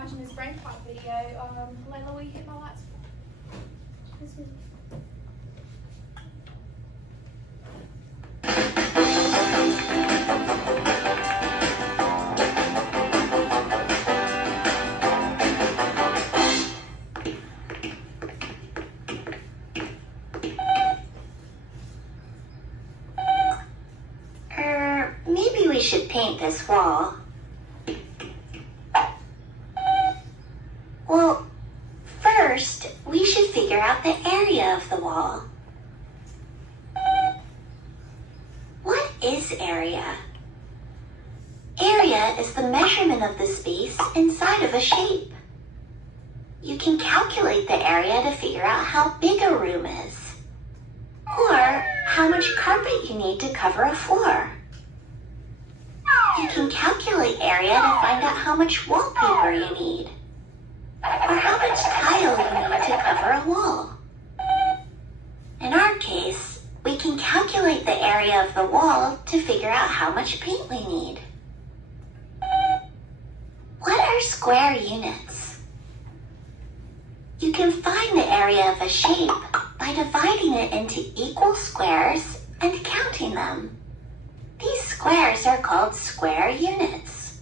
watching this brain pop video. Layla, will you hit my lights? Maybe we should paint this wall. Well, first, we should figure out the area of the wall. What is area? Area is the measurement of the space inside of a shape. You can calculate the area to figure out how big a room is, or how much carpet you need to cover a floor. You can calculate area to find out how much wallpaper you need, or how much tile you need to cover a wall. In our case, we can calculate the area of the wall to figure out how much paint we need. What are square units? You can find the area of a shape by dividing it into equal squares and counting them. These squares are called square units.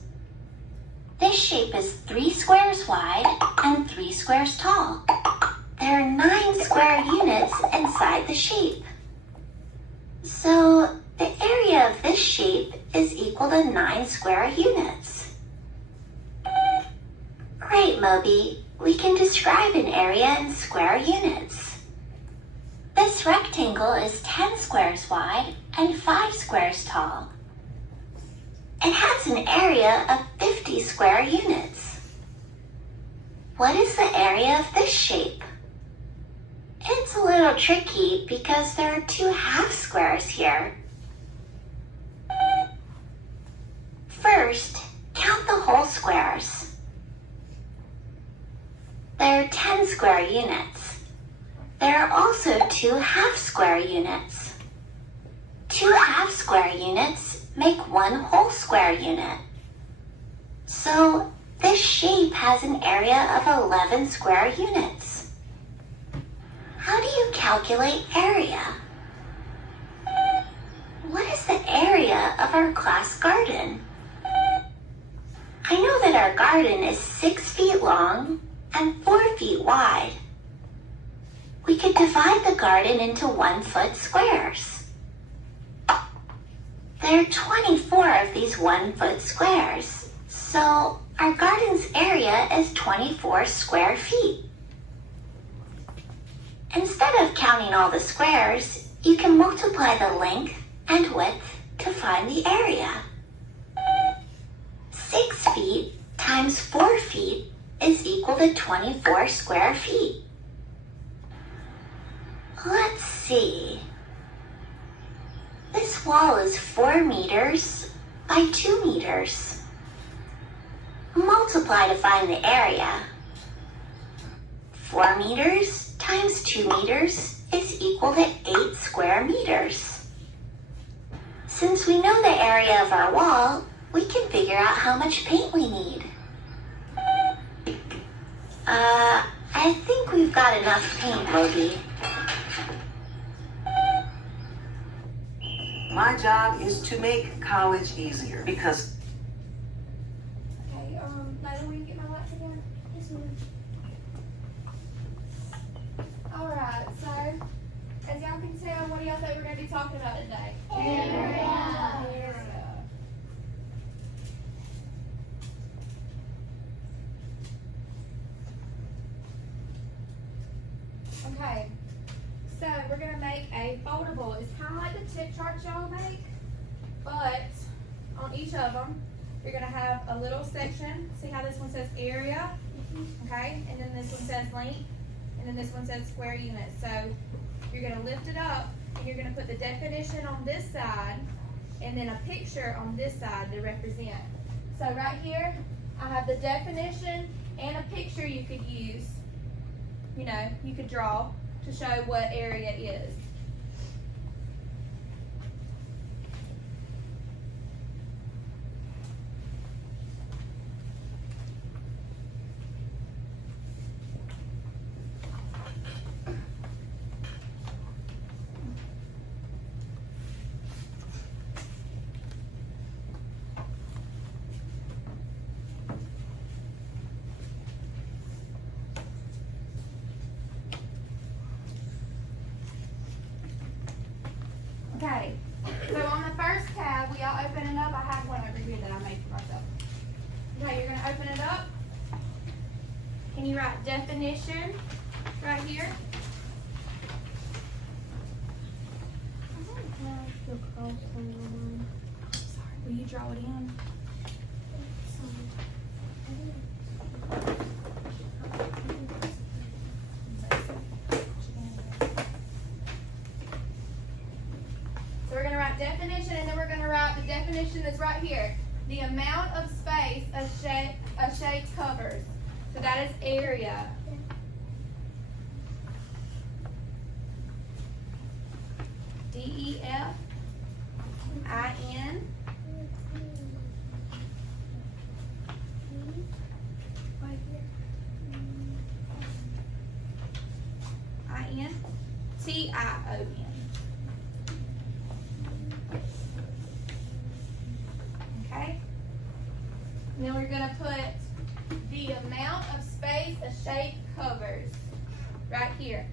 This shape is 3 squares wide and 3 squares tall. There are 9 square units inside the shape. So the area of this shape is equal to 9 square units. Great, Moby. We can describe an area in square units. This rectangle is 10 squares wide and 5 squares tall. It has an area of 50 square units. What is the area of this shape? It's a little tricky because there are 2 half squares here. First, count the whole squares. There are 10 square units. There are also 2 half square units. 2 half square units make 1 whole square unit. So this shape has an area of 11 square units. How do you calculate area? What is the area of our class garden? I know that our garden is 6 feet long and 4 feet wide. We could divide the garden into 1-foot squares. There are 24 of these 1-foot squares, so our garden's area is 24 square feet. Instead of counting all the squares, you can multiply the length and width to find the area. 6 feet times 4 feet is equal to 24 square feet. Let's see. This wall is 4 meters by 2 meters. Multiply to find the area. 4 meters times 2 meters is equal to 8 square meters. Since we know the area of our wall, we can figure out how much paint we need. I think we've got enough paint, Moby. My job is to make college easier because Okay, Layla, will you get my lights again? Yes, ma'am. Alright, so, as y'all can tell, what do y'all think we're going to be talking about today? Area. Okay, so we're going to make a foldable. It's kind of like the tip charts y'all make, but on each of them, you're going to have a little section. See how this one says area, okay? And then this one says length, and then this one says square units. So you're going to lift it up, and you're going to put the definition on this side, and then a picture on this side to represent. So right here, I have the definition and a picture you could use. You know, you could draw to show what area is. write definition right here. Sorry, will you draw it in? So we're gonna write definition, and then we're gonna write the definition that's right here. The amount of space a shape covers. So that is area. DEFIN. TION. Okay? And then we're going to put the amount of space a shape covers right here.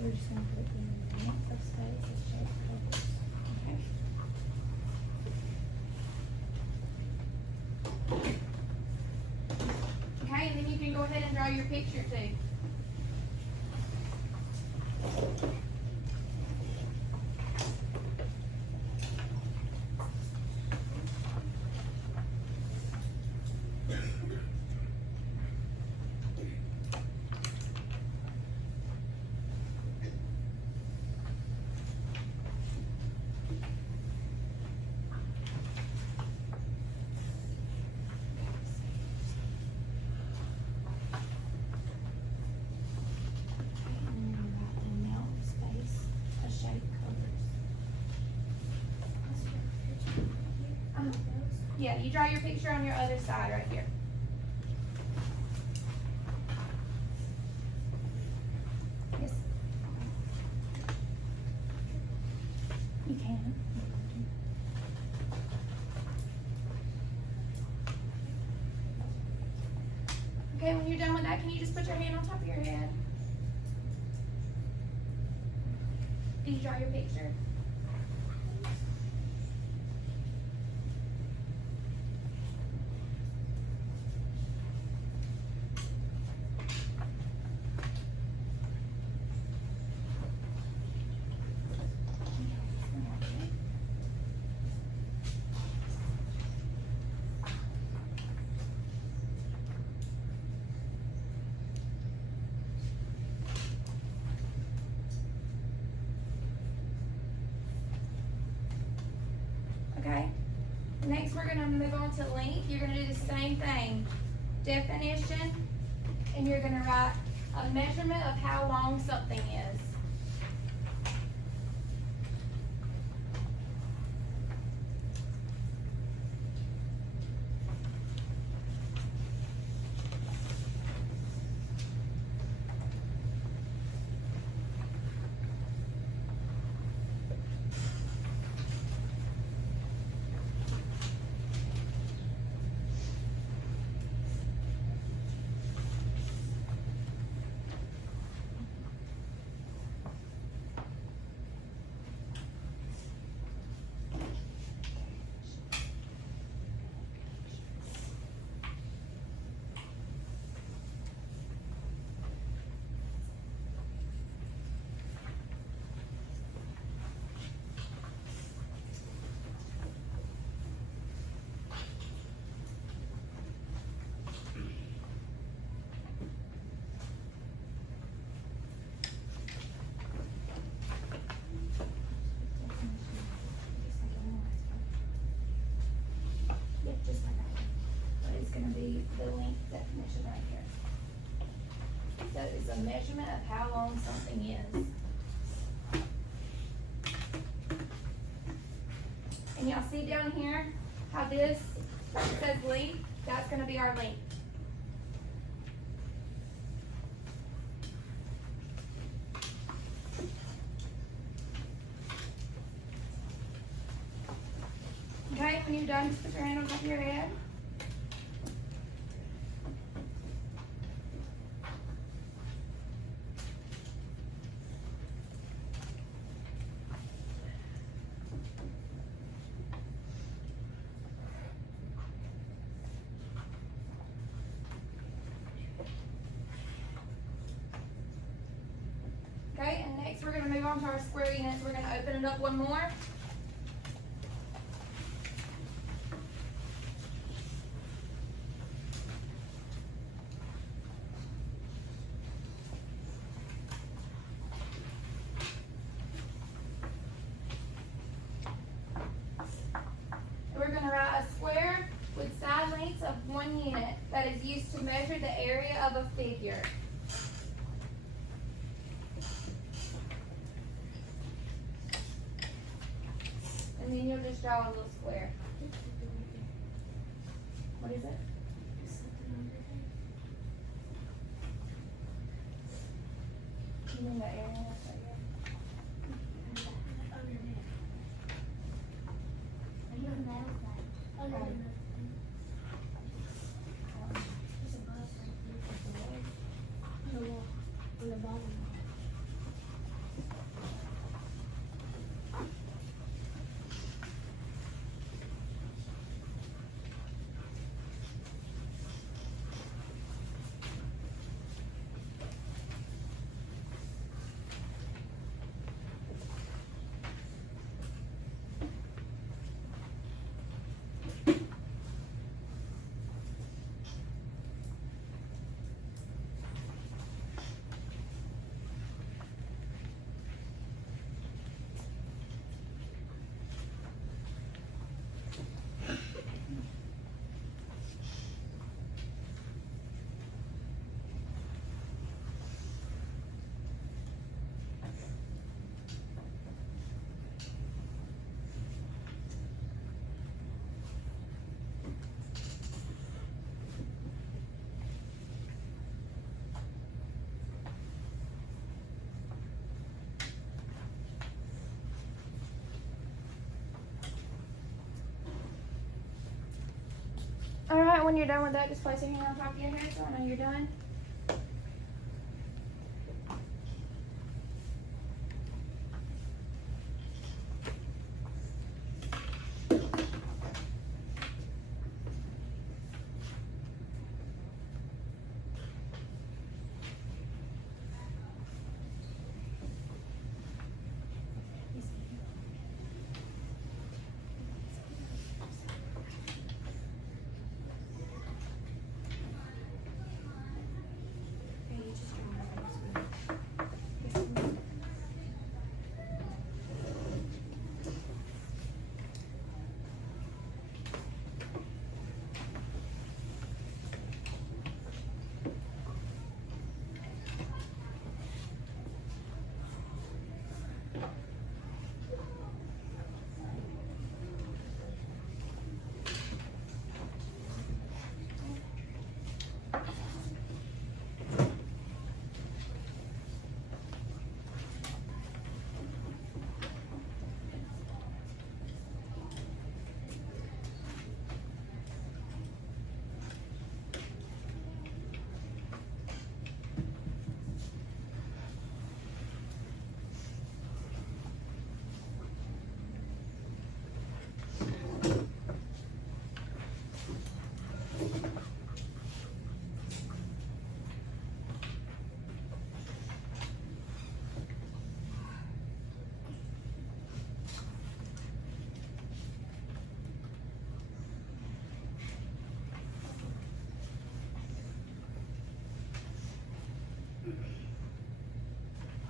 We're just going to put the amount of space a shape covers. Okay. Okay, and then you can go ahead and draw your picture too. Yeah, you draw your picture on your other side right here. Yes. You can. Okay, when you're done with that, can you just put your hand on top of your head? Did you draw your picture? Okay. Next, we're going to move on to length. You're going to do the same thing. Definition, and you're going to write a measurement of how long something is. Just like that. But it's going to be the length definition right here. So it's a measurement of how long something is. And y'all see down here how this says length? That's going to be our length. Okay, when you're done, just put your hand on top of your head. next we're gonna move on to our square units. We're gonna open it up one more. We're gonna write a square with side lengths of 1 unit that is used to measure the area of a figure. And then you'll just draw a little square. What is it? You mean the area? Alright, when you're done with that, just place your hand on top of your head so I know you're done.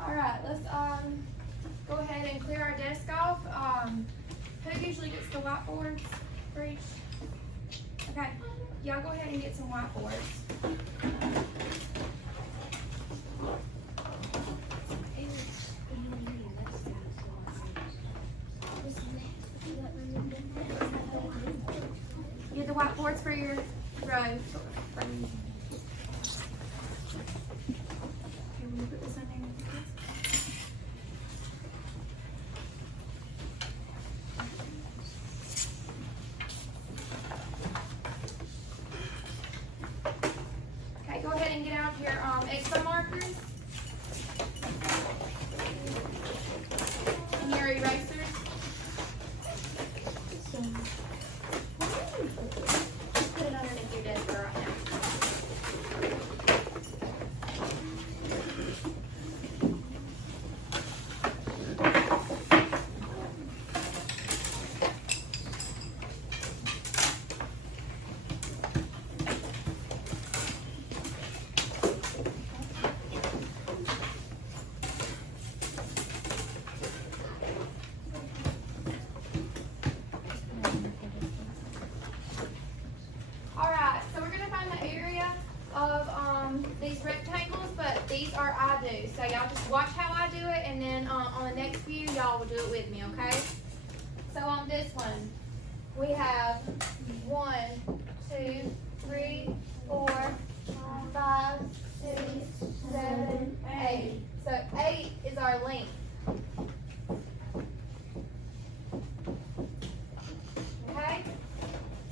Alright, let's go ahead and clear our desk off. Who usually gets the whiteboards for each? Okay, y'all go ahead and get some whiteboards. Get the whiteboards for your row. Okay, go ahead and get out your expo markers and your erasers. Put it underneath your desk for right now. okay? So on this one, we have 1, 2, 3, 4, 5, 6, 7, 8. So 8 is our length. Okay?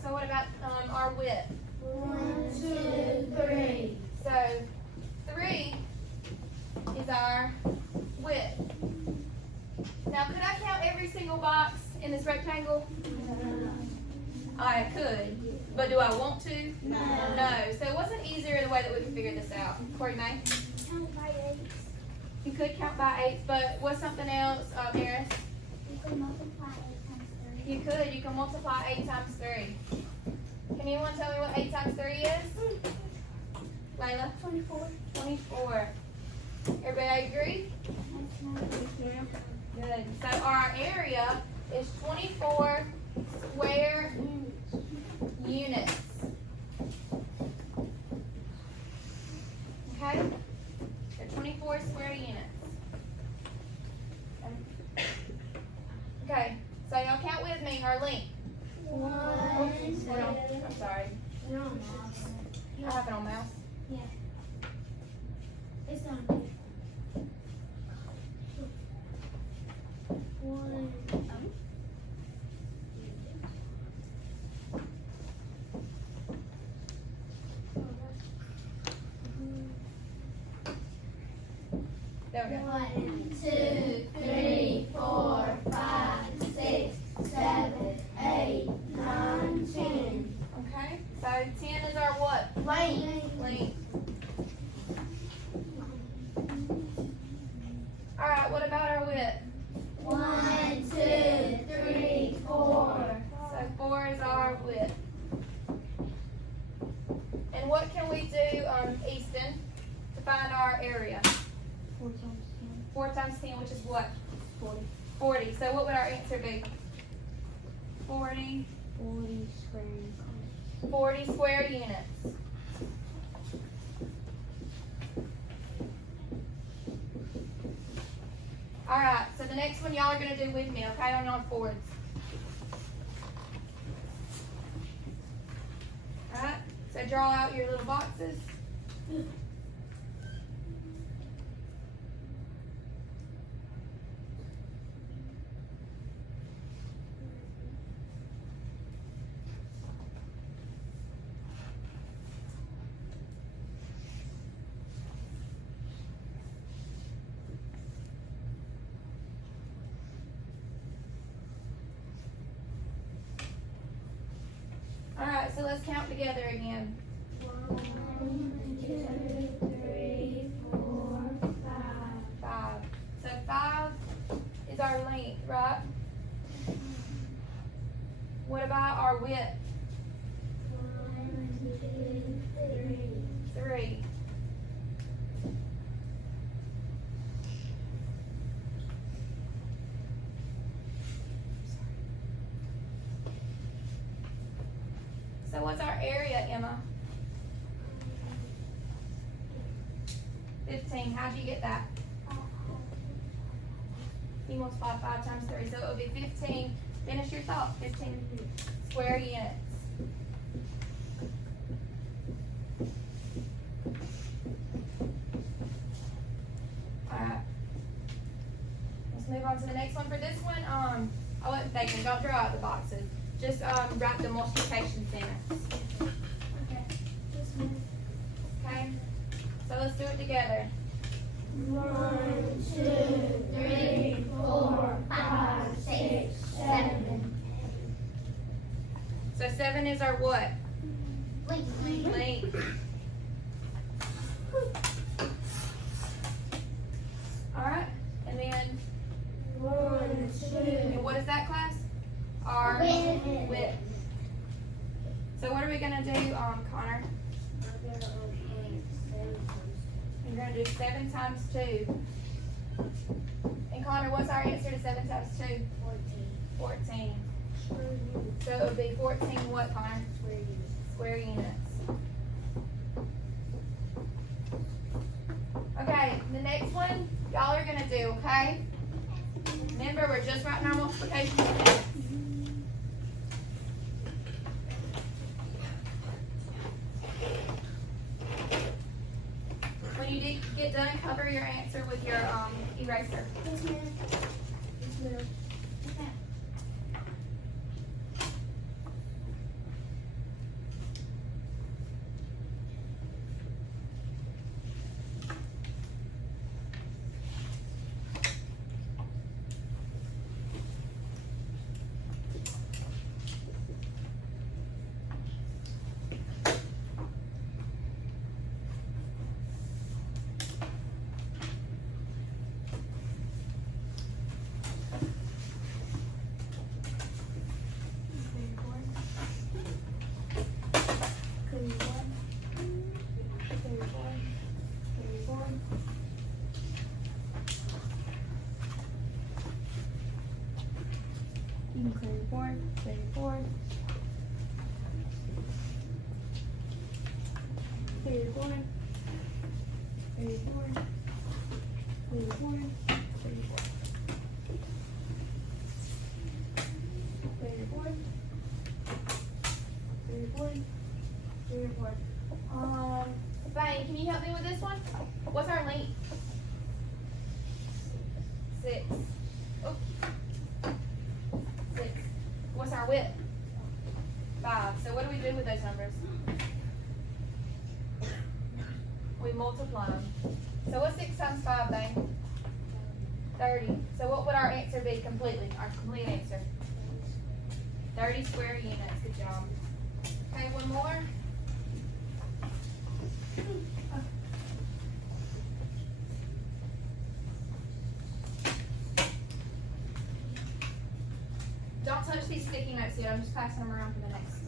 So what about our width? 1, 2, 3. So 3 is our width. Now could I count every single box in this rectangle? I could, but do I want to? No. No. So it wasn't easier the way that we could figure this out. Corey May? Count by 8. You could count by 8, but what's something else, Eris? You can multiply 8 times 3. You could. You can multiply 8 times 3. Can anyone tell me what 8 times 3 is? Layla? 24. 24. Everybody agree? Good. So our area is 24 square units. Okay? They're 24 square units. Okay, so y'all count with me our length. 1, Hold on. I'm sorry. I have it on mouse. Yeah. It's on. 1. There we go. 1, 2, 3, 4, 5, 6, 7, 8, 9, 10. Okay, so 10 is our what? Length. Alright, what about our width? 1, 2, 3, 4. So 4 is our width. And what can we do, Easton, to find our area? 4 times 10. 4 times 10, which is what? 40. 40. So what would our answer be? 40. 40 square units. 40 square units. Alright, so the next one y'all are going to do with me, okay, on your boards. Alright, so draw out your little boxes. Alright, so let's count together again. 1, 2, 3, 4, 5. 5. So 5 is our length, right? What about our width? 1, 2, 3. 3. So what's our area, Emma? 15. How'd you get that? You multiply 5 times 3, so it would be 15. Finish your thought. 15 square units. Alright. Let's move on to the next one. For this one, I wasn't thinking, don't draw out the boxes. Just write the multiplication sentence. Okay. This one. Okay? So let's do it together. 1, 2, 3, 4, 5, 6, 7. So 7 is our what? Length. Length. Alright. And then, 1, 2. and what is that, class? Our Width. width. So what are we going to do, Connor? You're going to do 7 times 2. And Connor, what's our answer to 7 times 2? 14. So it would be 14 what, Connor? Square units. Okay, the next one, y'all are going to do, okay? Remember, we're just writing our multiplication today. When you get done, cover your answer with your eraser. Yes, ma'am. Yes, ma'am. Okay. You can clear your board, clear your board. Clear your board. Clear your board. Clear your board. Clear your board. Clear your board. Clear your board. Clear your board. Fanny, can you help me with this one? What's our length? 6. Oh. 6. What's our width? 5. So what do we do with those numbers? We multiply them. So what's 6 times 5, Dane? 30. So what would our answer be completely? Our complete answer? 30 square units. Good job. Okay, one more. Don't touch these sticky notes yet. I'm just passing them around for the next thing.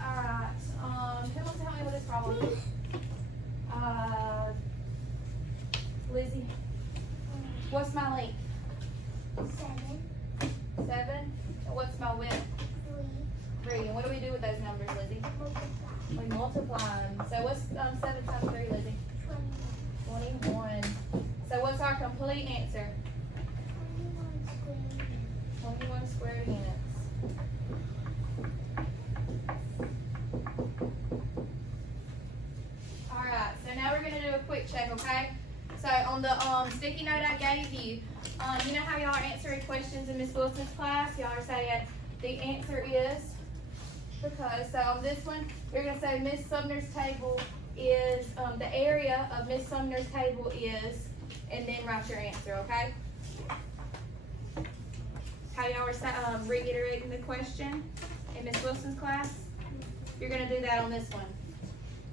Alright, who wants to help me with this problem? Lizzie, what's my length? 7, 7? And what's my width? 3. And what do we do with those numbers, Lizzie? We multiply them. So what's 7 times 3, Lizzie? 21. So what's our complete answer? 21 square units. Alright, so now we're going to do a quick check, okay? So on the sticky note I gave you, you know how y'all are answering questions in Miss Wilson's class? Y'all are saying the answer is because, so on this one, you're going to say Miss Sumner's table is, the area of Miss Sumner's table is, and then write your answer, okay? How y'all were reiterating the question in Miss Wilson's class? You're going to do that on this one,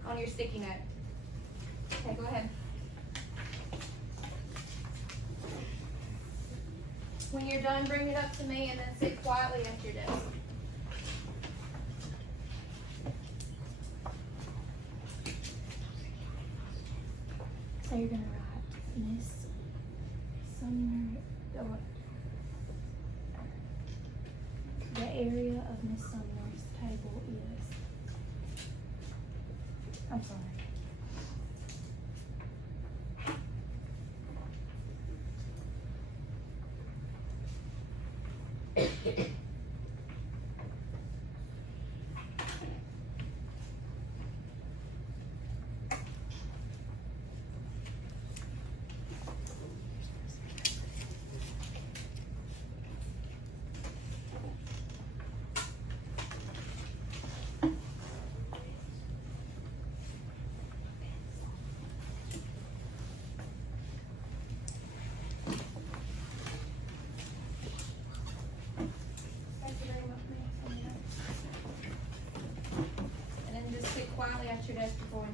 on your sticky note. Okay, go ahead. When you're done, bring it up to me and then sit quietly at your desk. So you're going to write Miss Sumner, the area of Miss Sumner's table is, I'm sorry.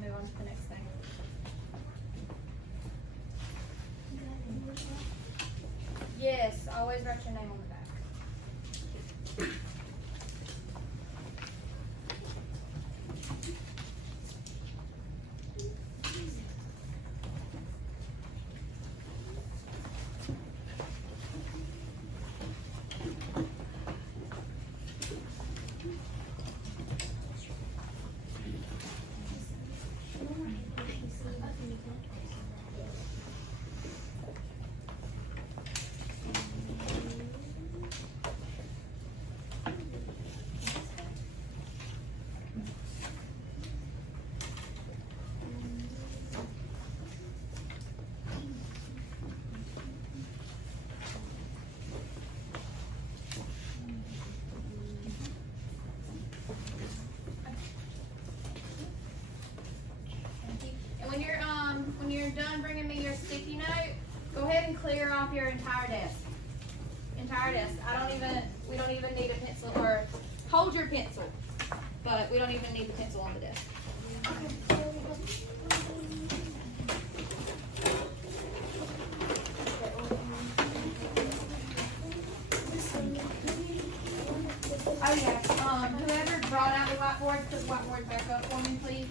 move on to the next thing. Yes, always write your name on the back. When you're done bringing me your sticky note, go ahead and clear off your entire desk. We don't even need a pencil, or hold your pencil, but we don't even need the pencil on the desk. Oh yeah, whoever brought out the whiteboard, put the whiteboard back up for me, please.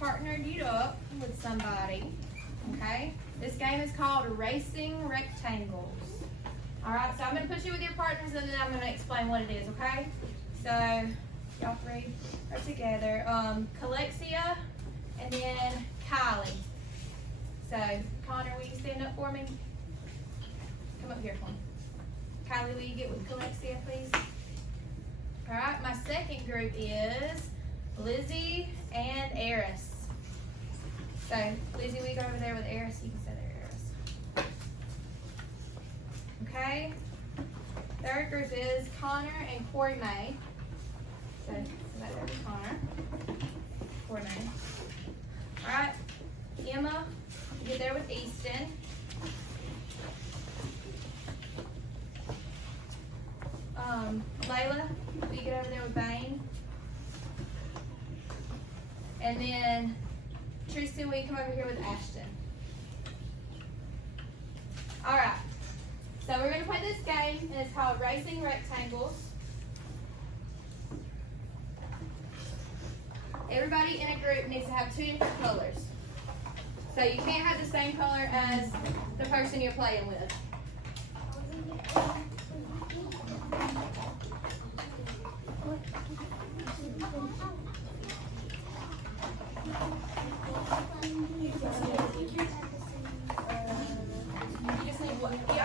Partnered you up with somebody, okay? This game is called Racing Rectangles. All right, so I'm going to put you with your partners and then I'm going to explain what it is, okay? So, y'all three are together. Calexia and then Kylie. So, Connor, will you stand up for me? Come up here for me. Kylie, will you get with Calexia, please? All right, my second group is Lizzie and Eris. So, Lizzie, will you go over there with Eris? You can sit there, Eris. Okay. Third group is Connor and Corey May. So, right there with Connor. Corey May. Alright. Emma, you get there with Easton. Layla, will you get over there with Bain? And then Tristan, will you come over here with Ashton? Alright. So we're going to play this game, and it's called Racing Rectangles. Everybody in a group needs to have two different colors. So you can't have the same color as the person you're playing with.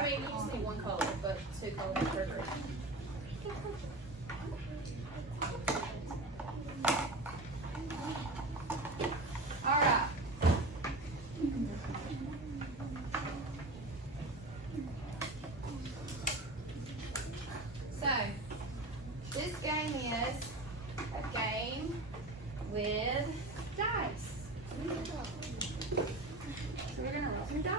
You just need one color, but two colors per group. Alright. So, this game is a game with dice. So we're going to roll some dice.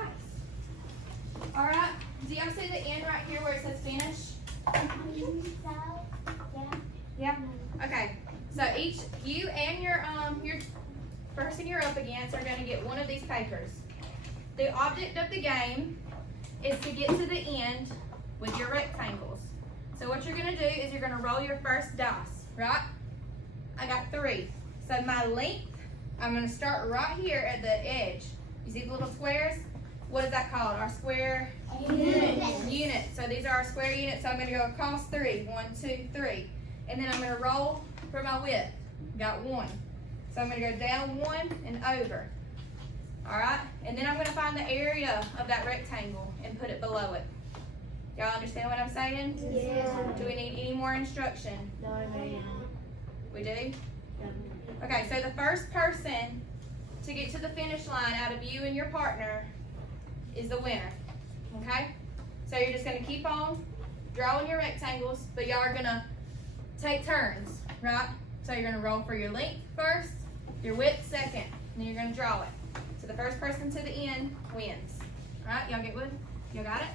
Alright, do y'all see the end right here where it says finish? Yeah? Okay. So you and your person you're up against are going to get one of these papers. The object of the game is to get to the end with your rectangles. So what you're going to do is you're going to roll your first dice, right? I got 3. So my length, I'm going to start right here at the edge. You see the little squares? what is that called? Our square unit. So these are our square units. So I'm going to go across 3. 1, 2, 3. And then I'm going to roll for my width. Got 1. So I'm going to go down 1 and over. Alright? And then I'm going to find the area of that rectangle and put it below it. Y'all understand what I'm saying? Yeah. Do we need any more instruction? No, ma'am. We do? Okay, so the first person to get to the finish line out of you and your partner is the winner. Okay? So you're just going to keep on drawing your rectangles, but y'all are going to take turns, right? So you're going to roll for your length first, your width second, and then you're going to draw it. So the first person to the end wins. Alright, y'all get wood? Y'all got it?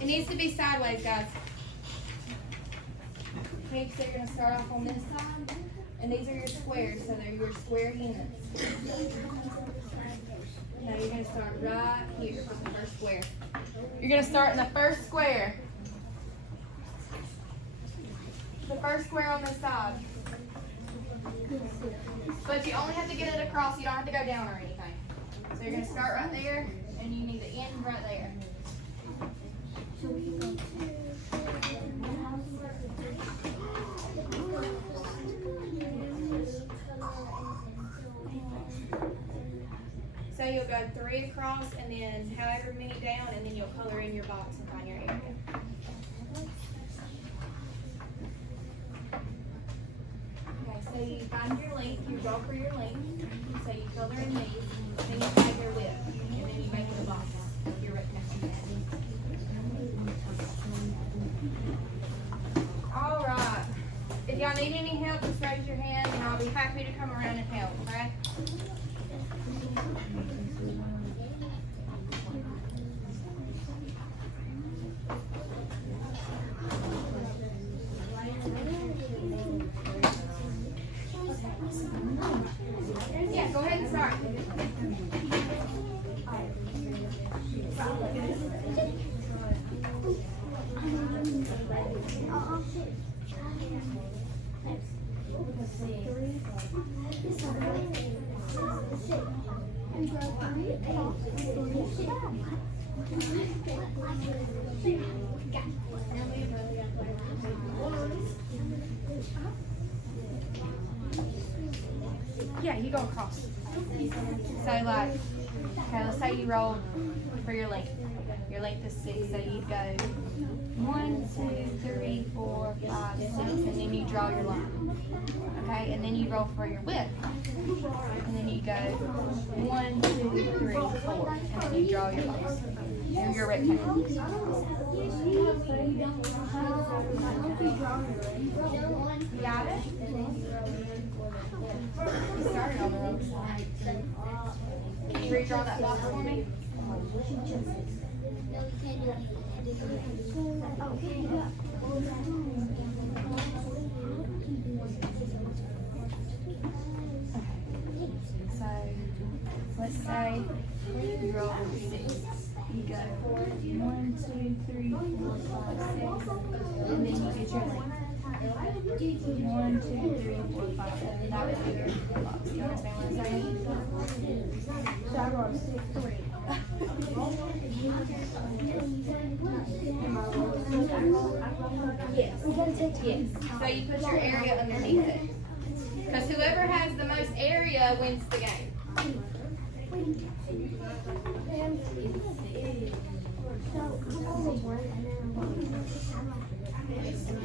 It needs to be sideways, guys. Okay, so you're going to start off on this side, and these are your squares, so they're your square units. Now you're going to start right here on the first square. You're going to start in the first square. The first square on this side. But you only have to get it across, you don't have to go down or anything. So you're going to start right there, and you need to end right there. So you'll go 3 across and then however many down, and then you'll color in your box and find your area. Okay, so you find your length, you draw for your length, so you color in these, then you find your width, and then you make it a box, your rectangle. Alright, if y'all need any help, just raise your hand and I'll be happy to come around and help, okay? Yeah, go ahead and start. Yeah, you go across. So like, okay, let's say you roll for your length. Your length is 6, so you'd go 1, 2, 3, 4, 5, 6, and then you draw your line. Okay, and then you roll for your width. And then you go 1, 2, 3, 4, and then you draw your box. Your rectangle. You got it? You started on the wrong side. Can you redraw that box for me? So, let's say you roll 6. You go 1, 2, 3, 4, 5, 6, and then you get your length. 1, 2, 3, 4, 5, 7. That would be your box. You understand what I'm saying? So I wrote 6, 3. Yes. Yes. So you put your area underneath it. Because whoever has the most area wins the game.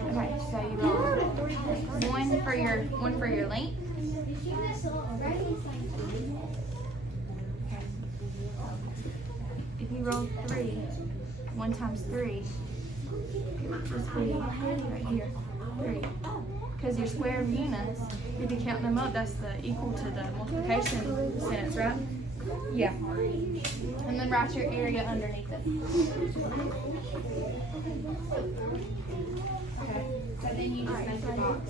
Okay, so you roll 1 for your length. if you roll 3, 1 times 3, it would just be right here, 3. Because your square of units, if you count them up, that's the equal to the multiplication sentence, right? Yeah. And then write your area underneath it. Okay. So then you just make your box.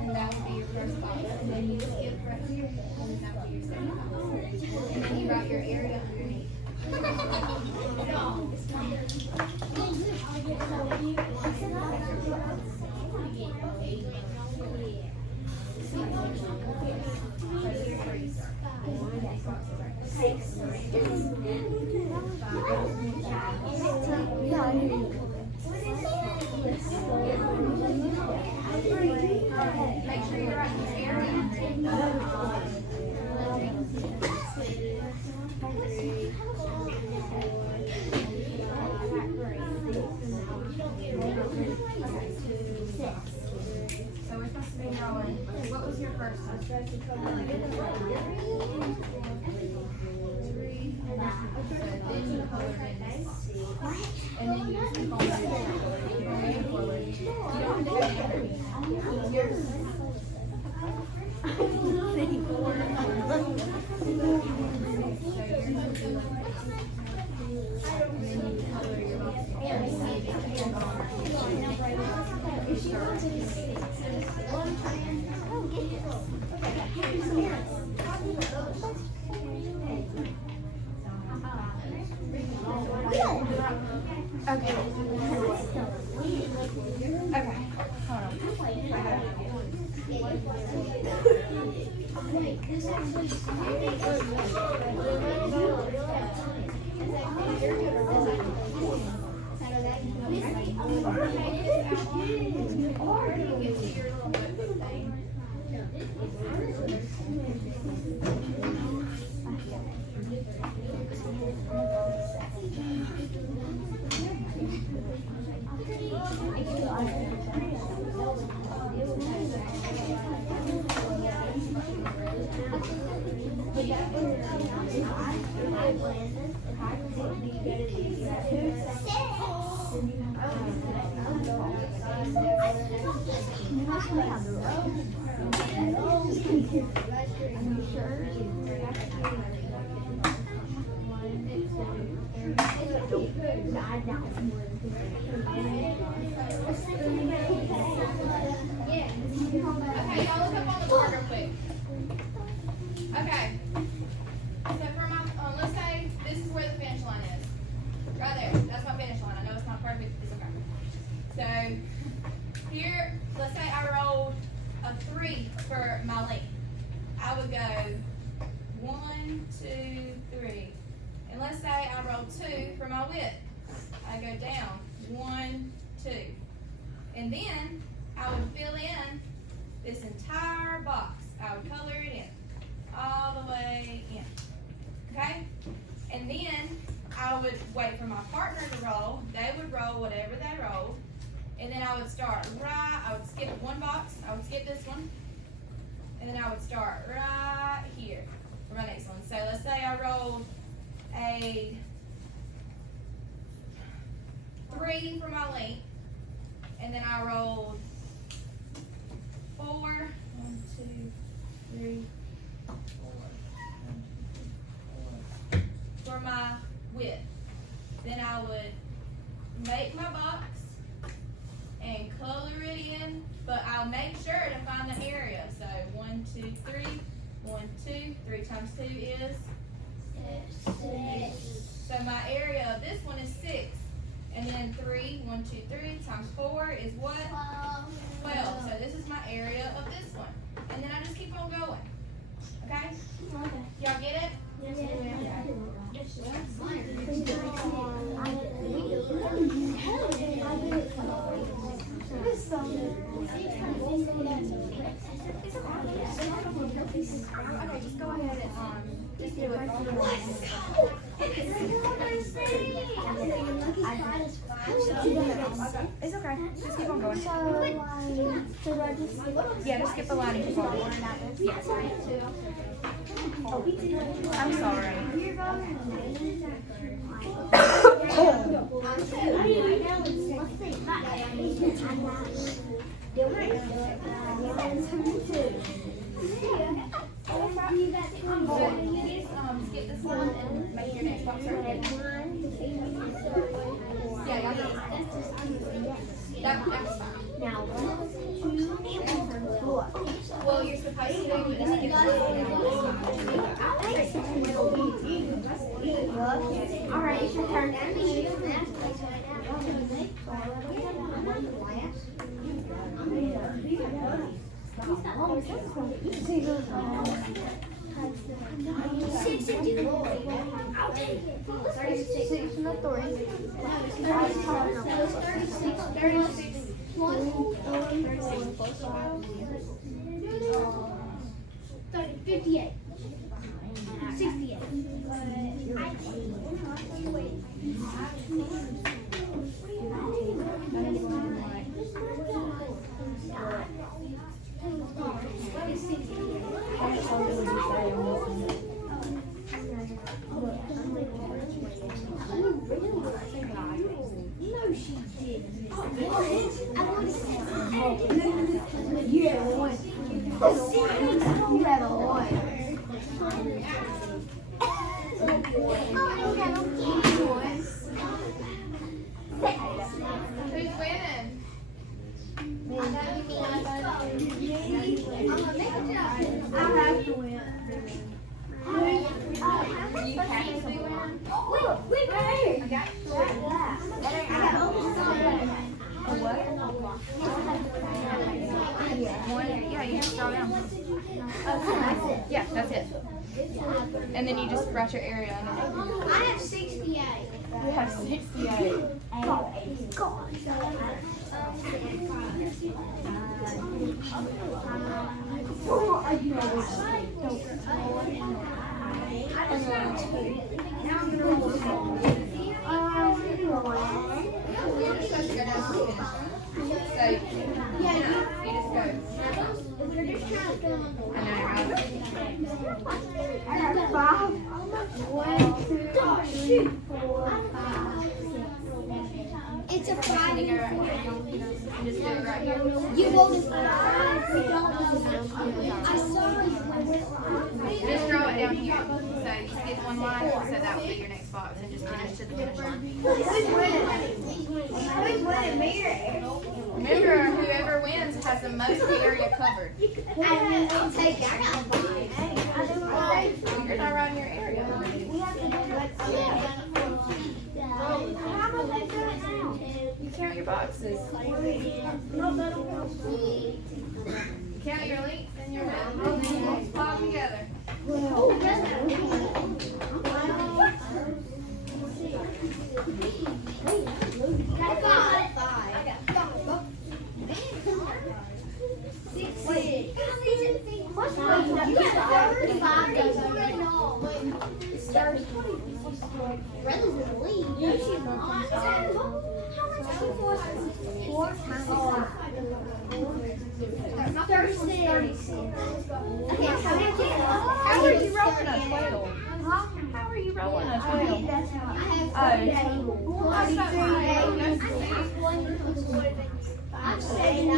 And that would be your first box. And then you skip right here, and that would be your second box. And then you write your area underneath. Make sure you write your area. So we're supposed to be drawing. What was your first one? So then you color it in. And then you keep on moving forward. You don't have to go underneath. Yours. Okay. Okay. Hold on. I got Okay, y'all look up on the board real quick. Okay. So for my, let's say this is where the finish line is. Right there. That's my finish line. I know it's not perfect. It's okay. So here, let's say I rolled a 3 for my length. I would go 1, 2, 3. And let's say I rolled 2 for my width. I go down 1, 2. And then I would fill in this entire box. I would color it in all the way in. Okay? And then I would wait for my partner to roll. They would roll whatever they rolled. And then I would start I would skip one box. I would skip this one. And then I would start right here for my next one. So let's say I rolled a 3 for my length. And then I rolled 4. 1, 2, 3, 4. 1, 2, 3, 4. For my width. Then I would make my box and color it in, but I'll make sure to find the area. So 1, 2, 3, 1, 2, 3 times 2 is 6. So my area of this one is 6. And then 3, 1, 2, 3 times 4 is what? 12. So this is my area of this one. And then I just keep on going. Okay? Y'all get it? Okay, just go ahead and just do it. It's okay. Just keep on going. So do I just skip? Yeah, just skip a line and keep on. Yes. I'm sorry. Skip this one and make your next box right. Yeah, that's fine. Now, 1, 2, 3, 4. Well, you're supposed to do this. Skip Alright, it's your turn. I'll take it. 36 and a 3. 58. 68. No, she didn't. You have a 1. You have a 1. Who's winning? I have to win. You have to win. Wait, right here. I got A what? one. Yeah, you just draw down. That's it. Yeah, that's it. And then you just scratch your area underneath. I have 68. You have 68. You're just supposed to go down to the finish line. So, you just go. I know, right? I have 5. 1, 2, 3, 4, 5, 6. It's a 5 You go right here. You just do it right here. You voted 5. I saw you. Just draw it down here. So you skip one line, so that will be your next box, and just finish to the finish line. Who's winning? Me or Remember, whoever wins has the most area covered. I'll take it. I got 5. You're not around your area. You count your boxes. Count your links and your rounds, and then you multiply them together. How are you rolling a 12? How are you rolling a 12? That's not I'm saying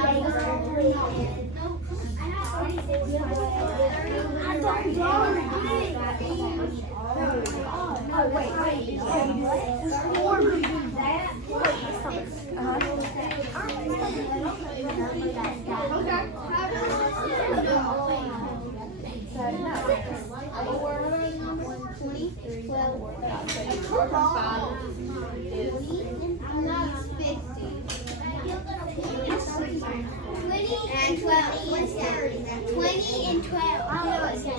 and 12. What's that? 20 and 12. I don't know what's that.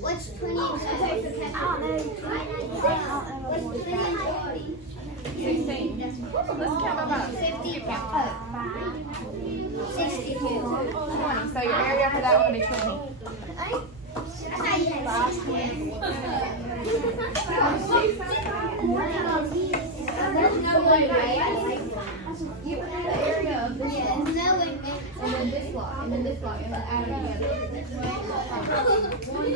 What's 20 and 12? I don't know. What's 20 and 16. Let's count them up. 50. 62. 20. So your area for that one will be 20. I thought you had 60. There's no way, right? You would have the area of this block, No way. and then this block, and then this block, and then add them together. 1,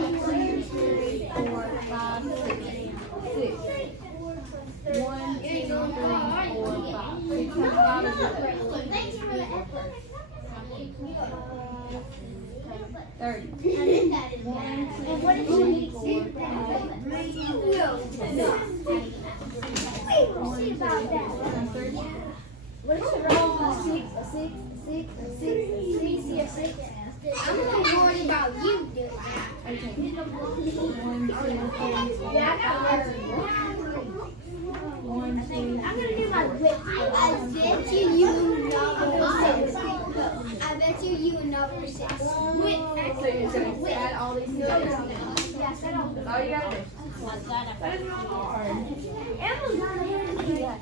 2, 3, 4, 5, 6. 1, 2, 3, 4, 5. 6 times 5 is 30. 30. And what if you need 4, 5, 6? What if you roll a 6, a 6, a 6, a 6, a 6, a 6? I'm not worried about you doing that. Okay. 1, 2, 3, 4, 5. 1, 2, I'm gonna do my whip. I bet you number 6. I bet you number 6. Whip. So you're going to add all these together. That's all you gotta do. That is not hard. Emma's not here to do that.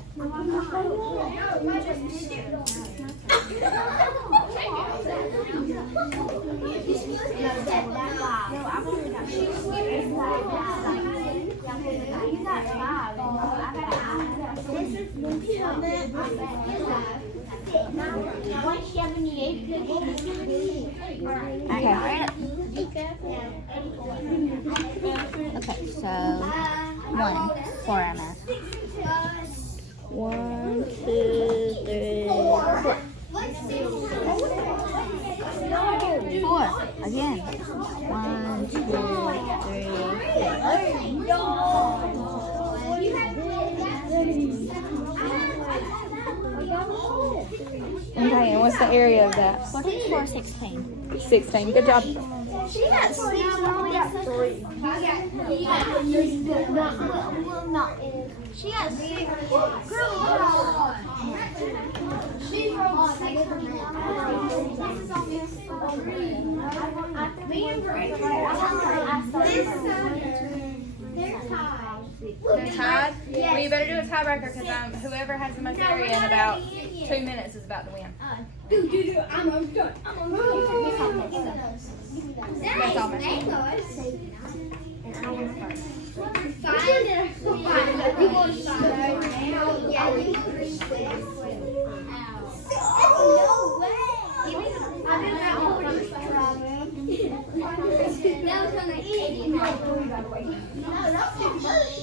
Okay, so 1 for MS. 1, 2, 3, 4. 4 again. 1, 2, 3, 4. Okay, and what's the area of that? 44, 16. 16. Good job. She got 6 and only got 3. She got 6. Girl, she rolled 6. Me and Brady. They're tied. They're tied? Well, you better do a tiebreaker because whoever has the most area in about 2 minutes is about to win. I'm on good. That's all, man.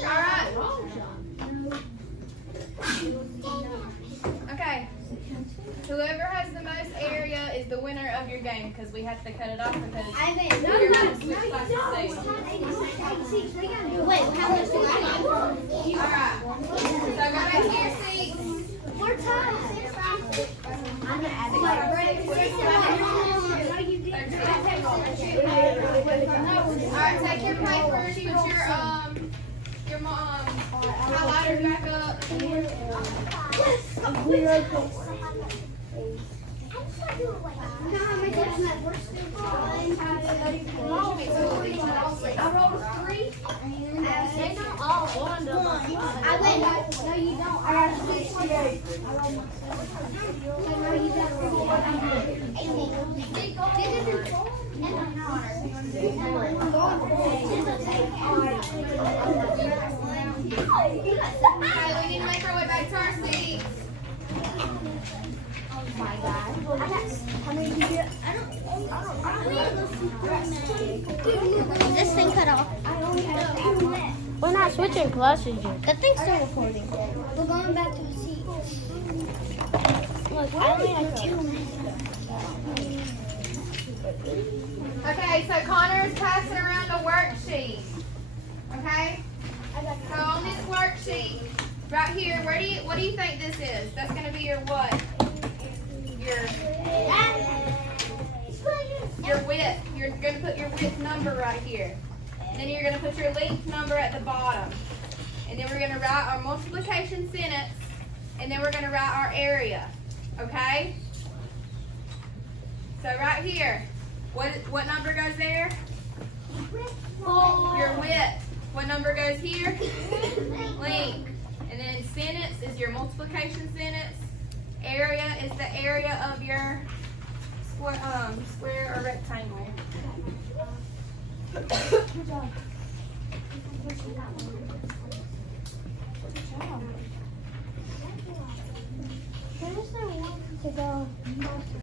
Alright. Okay. Whoever has the most area is the winner of your game because we have to cut it off because you're going to switch classes soon. Wait, how much do I got? Alright. So go back to your seats. We're tied. I'm gonna add Alright, take your papers, put your highlighters back up. I rolled a 3. They're not all one. I went. No, you don't. I got 68. No, you don't. Okay, we need to make our way back to our seats. Oh my God. How many did you get? I don't. This thing cut off. I only have 2 left. We're not switching classes yet. The thing's still recording. We're going back to the seats. Look, I only have 2 left. Okay, so Connor is passing around a worksheet. Okay? So on this worksheet, right here, what do you think this is? That's gonna be your what? Your width. You're gonna put your width number right here. And then you're gonna put your length number at the bottom. And then we're gonna write our multiplication sentence. And then we're gonna write our area. Okay? So right here, what number goes there? Your width. What number goes here? Length. And then sentence is your multiplication sentence. Area is the area of your square or rectangle. Good job. There's no one to go.